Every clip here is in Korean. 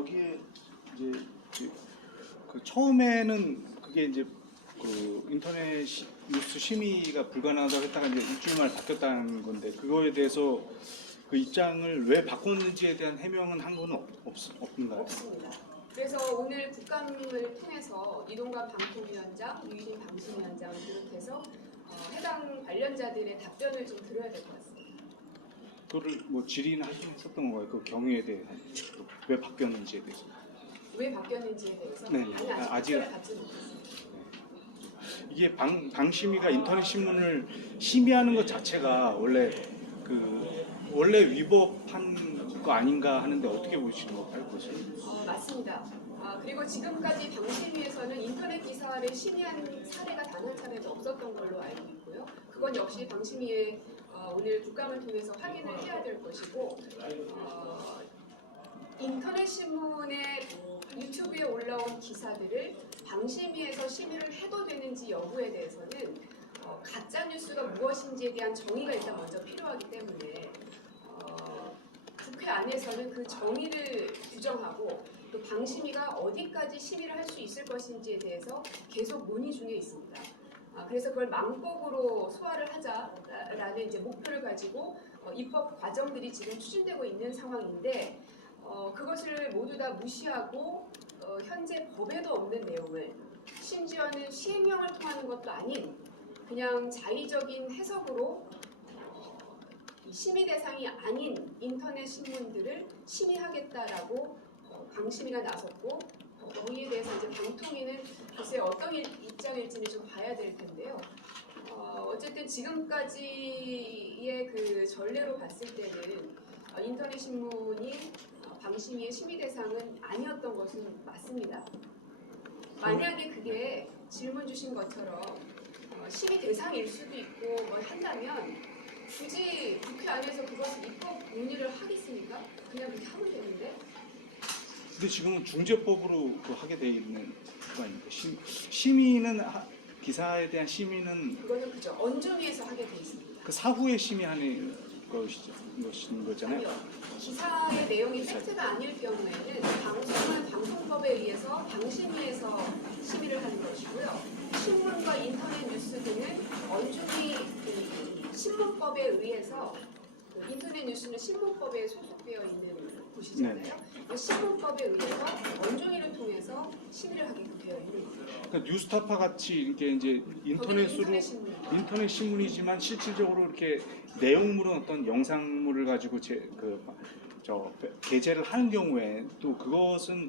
여기에 이제 그- 그 처음에는 그게 이제 그 인터넷 시- 뉴스 심의가 불가능하다고 했다가 이제 일주일 만에 바뀌었다는 건데 그거에 대해서 그 입장을 왜 바꿨는지에 대한 해명은 한 건 없는가요? 없습니다. 그래서 오늘 국감을 통해서 이동관 방통위원장, 유일인 방송위원장을 비롯해서 어, 해당 관련자들의 답변을 좀 들어야 될 것 같습니다. 그거를 뭐 질의하긴 했었던 건가요? 그 경위에 대해 왜 바뀌었는지에 대해서. 왜 바뀌었는지에 대해서 네, 아니 아, 아직 아직- 답변을 받지 못했습니다. 이게 방, 방심위가 인터넷 신문을 심의하는 것 자체가 원래 그 원래 위법한 거 아닌가 하는데 어떻게 보시는 건가요, 그것을? 어, 맞습니다. 아, 그리고 지금까지 방심위에서는 인터넷 기사를 심의한 사례가 단한 차례도 없었던 걸로 알고 있고요. 그건 역시 방심위에 어, 오늘 국감을 통해서 확인을 해야 될 것이고 어, 인터넷 신문의 유튜브에 올라온 기사들을 방심위에서 심의를 해도 되는지 여부에 대해서는 어, 가짜 뉴스가 무엇인지에 대한 정의가 일단 먼저 필요하기 때문에 어, 국회 안에서는 그 정의를 규정하고 또 방심위가 어디까지 심의를 할 수 있을 것인지에 대해서 계속 논의 중에 있습니다. 아, 그래서 그걸 망법으로 소화를 하자라는 이제 목표를 가지고 어, 입법 과정들이 지금 추진되고 있는 상황인데 어, 그것을 모두 다 무시하고 어, 현재 법에도 없는 내용을 심지어는 시행령을 통하는 것도 아닌 그냥 자의적인 해석으로 어, 이 심의 대상이 아닌 인터넷 신문들을 심의하겠다라고 어, 방심위가 나섰고 어, 거기에 대해서 이제 방통위는 글쎄 어떤 일- 입장일지는 좀 봐야 될 텐데요. 어, 어쨌든 지금까지의 그 전례로 봤을 때는 어, 인터넷 신문이 어, 방심위의 심의 대상은 아니었던 것은 맞습니다. 만약에 그게 질문 주신 것처럼 어, 심의 대상일 수도 있고 뭘 한다면 굳이 국회 안에서 그것을 입법 논의를 하겠습니까? 그냥 그렇게 하면 되는데 근데 지금은 중재법으로 그 하게 돼 있는 거 아닙니까? 심, 심의는 하- 기사에 대한 심의는 그거는 그죠 언중위에서 하게 돼 있습니다. 그 사후에 심의하는 것이죠, 것인 거잖아요. 아니요. 기사의 내용이 팩트가 아닐 경우에는 방송은 방송법에 의해서 방심위에서 심의를 하는 것이고요. 신문과 인터넷 뉴스 등은 언중위 그 신문법에 의해서 그 인터넷 뉴스는 신문법에 소속되어 있는 곳이잖아요. 그 신문법에 의해서 언중위를 통해서 심의를 하게 되어 있는 거죠. 그러니까 뉴스타파 같이 이렇게 이제 인터넷으로 인터넷 신문. 인터넷 신문이지만 실질적으로 이렇게 내용물은 어떤 영상물을 가지고 제그저 게재를 하는 경우에 또 그것은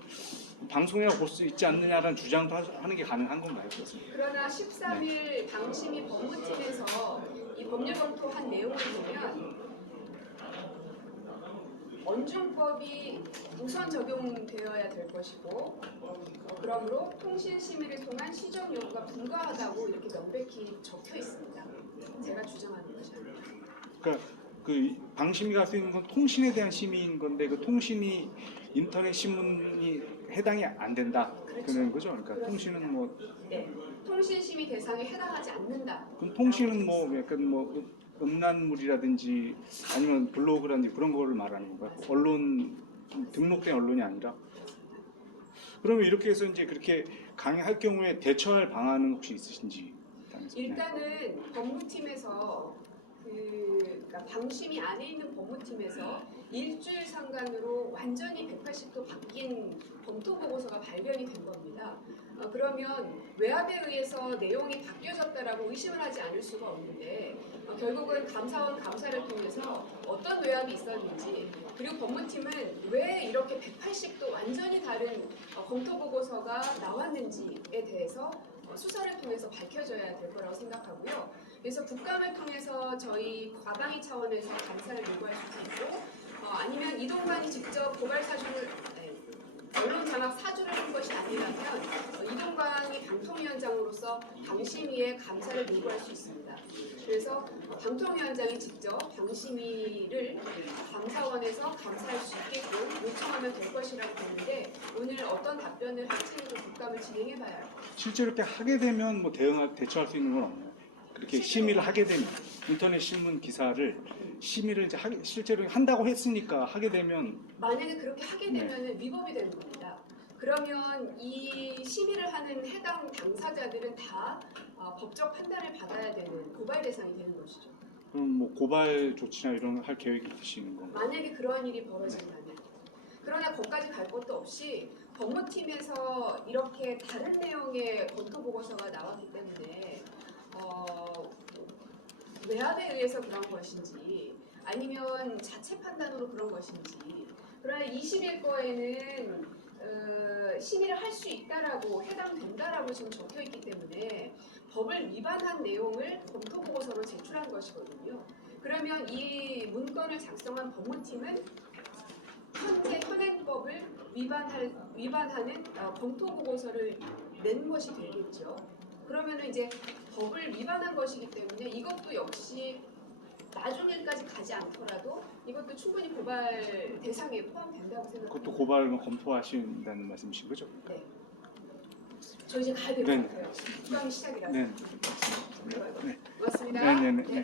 방송이라고 볼 수 있지 않느냐라는 주장도 하- 하는 게 가능한 건가요, 그것은? 그러나 13일 방심위 법무팀에서 이 법률 검토한 내용을 보면 언중법이 우선 적용되어야 될 것이고 어, 그러므로 통신 심의를 통한 시정 요구가 불가하다고 이렇게 명백히 적혀 있습니다. 제가 주장하는 것이 아니라. 그러니까 그 방심위가 할수 있는 건 통신에 대한 심의인 건데 그 통신이 인터넷 신문이 해당이 안 된다 그런 거죠. 그러니까 통신은 뭐 네, 통신 심의 대상에 해당하지 않는다. 그럼 통신은 뭐 약간 뭐 음- 음란물이라든지 아니면 블로그라든지 그런 거를 말하는 건가요? 언론 등록된 언론이 아니라 그러면 이렇게 해서 이제 그렇게 강행할 경우에 대처할 방안은 혹시 있으신지 일단 네. 일단은 법무팀에서 그 그러니까 방심이 안에 있는 법무팀에서 일주일 상간으로 완전히 180도 바뀐 검토 보고서가 발견이 된 겁니다. 어, 그러면 외압에 의해서 내용이 바뀌어졌다라고 의심을 하지 않을 수가 없는데 어, 결국은 감사원 감사를 통해서 어떤 외압이 있었는지 그리고 법무팀은 왜 이렇게 180도 완전히 다른 어, 검토 보고서가 나왔는지에 대해서 어, 수사를 통해서 밝혀져야 될 거라고 생각하고요. 그래서 국감을 통해서 저희 과방위 차원에서 감사를 요구할 수도 있고 어, 아니면 이동관이 직접 고발 사주를 네, 언론 장악 사주를 한 것이 아니라면 어, 이동관이 방통위원장으로서 방심위에 감사를 요구할 수 있습니다. 그래서 어, 방통위원장이 직접 방심위를 감사원에서 감사할 수 있게끔 요청하면 될 것이라고 보는데 오늘 어떤 답변을 할지는 좀 국감을 진행해봐야 같아요. 실제로 이렇게 하게 되면 뭐 대응할 대처할 수 있는 건 없나요? 실제로- 심의를 하게 되면 인터넷 신문 기사를 심의를 이제 하게, 실제로 한다고 했으니까 하게 되면 만약에 그렇게 하게 네. 되면 위법이 되는 겁니다. 그러면 이 심의를 하는 해당 당사자들은 다 어, 법적 판단을 받아야 되는 고발 대상이 되는 것이죠. 그럼 뭐 고발 조치나 이런 거 할 계획이 있으신 건가요? 만약에 그러한 일이 벌어진다면 그러나 거기까지 갈 것도 없이 법무팀에서 이렇게 다른 내용의 검토 보고서가 나왔기 때문에 어, 외압에 의해서 그런 것인지 아니면 자체 판단으로 그런 것인지 그러나 20일 거에는 어, 심의를 할 수 있다라고 해당된다라고 지금 적혀 있기 때문에 법을 위반한 내용을 검토 보고서로 제출한 것이거든요. 그러면 이 문건을 작성한 법무팀은 현재 현행법을 위반할 위반하는 어, 검토 보고서를 낸 것이 되겠죠. 그러면은 이제 법을 위반한 것이기 때문에 이것도 역시 나중에까지 가지 않더라도 이것도 충분히 고발 대상에 포함된다고 생각합니다. 그것도 고발을 검토하신다는 말씀이신 거죠? 네. 저 이제 가야 될것 네. 같아요. 수강이 시작이라서. 네. 네. 고맙습니다. 네, 네, 네. 네. 네.